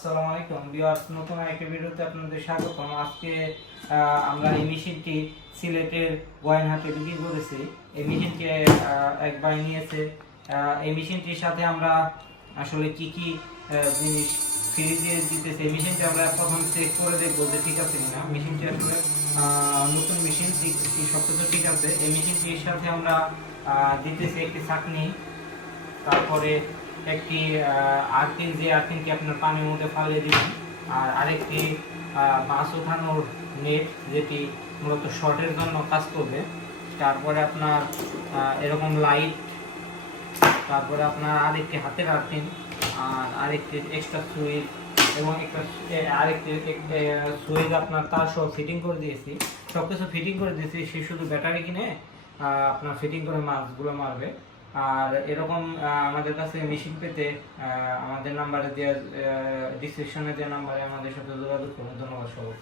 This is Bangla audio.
আসসালামু আলাইকুম ভিউয়ার্স, নতুন একটা ভিডিওতে আপনাদের স্বাগতম। আজকে আমরা এই মেশিনটি সিলেটের গয়নহাটে বিক্রি করেছি। এই মেশিনটি এক ভাই নিয়েছে। এই মেশিনটির সাথে আমরা আসলে কি কি জিনিস ফ্রি দিয়ে দিতেছে, এই মেশিনটি আমরা প্রথম চেক করে দেখব যে ঠিক আছে কিনা। মেশিনটি আসলে নতুন মেশিন সব কিছু ঠিক আছে। এই মেশিনটির সাথে আমরা দিতেছি একটি চাকনি তারপরে একটি আর্থিং যে আর্থিংটি আপনার পানির মধ্যে ফালিয়ে দিবেন, আর আরেকটি মাছ ওঠানোর নেট যেটি মূলত শর্টের জন্য কাজ করবে, তারপরে আপনার এরকম লাইট তারপরে আপনার আরেকটি হাতের আর্থিং আর আরেকটি এক্সট্রা সুইচ এবং একটা আরেকটি সুইচ আপনার তার সহ ফিটিং করে দিয়েছি। সব কিছু ফিটিং করে দিয়েছি, সে শুধু ব্যাটারি কিনে আপনার ফিটিং করে মাছগুলো মারবে। আর এরকম আমাদের কাছে মেশিন পেতে আমাদের নাম্বারে দেওয়া ডিসক্রিপশনে দেওয়া নাম্বারে আমাদের সাথে যোগাযোগ করুন। ধন্যবাদ সবাই